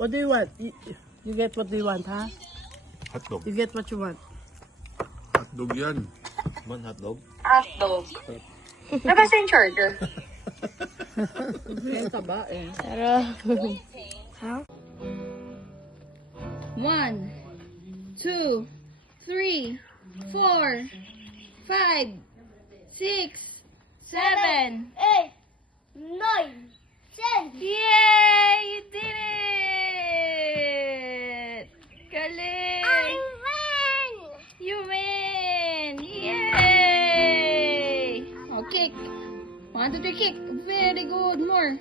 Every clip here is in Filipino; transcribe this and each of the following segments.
What do you want? You get what you want, huh? Hotdog. You get what you want. Hotdog yan. Man, hotdog? Hotdog. Nabasa yung charger. Ang taba eh. Sarap. 1, 2, 3, 4, 5, 6, 7, 8, 9, 10. Yay! You did it! Galing! I win! You win! Yay! Oh, kick! 1, 2, 3, kick! Very good! More!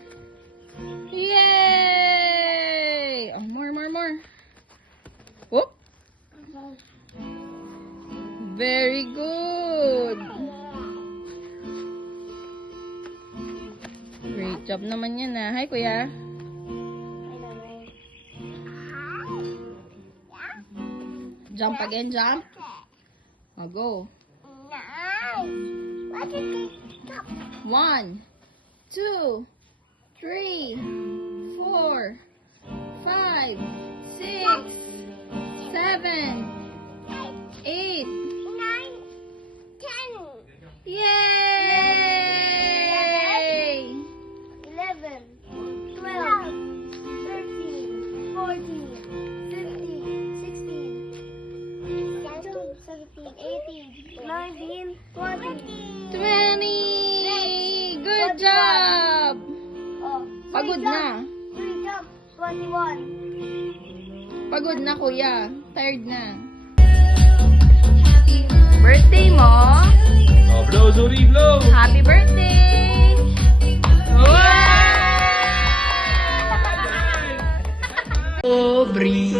Yay! Oh, more. Whoop! Very good! Great job naman yan ah. Hi, kuya. Jump again, jump. I'll go. 1, 2, 3, 4, 5, 6, 7, 8, 9, 10. Yay! 11, 12, 13, 14, 15, 16, 17, 18, 19, 20. 20! Good job! Oh, Pagod na. 3 jumps, 21. Pagod na, kuya. Tired na. Happy birthday mo! Oh, blow, Zuri, blow! Happy birthday! Aubrey.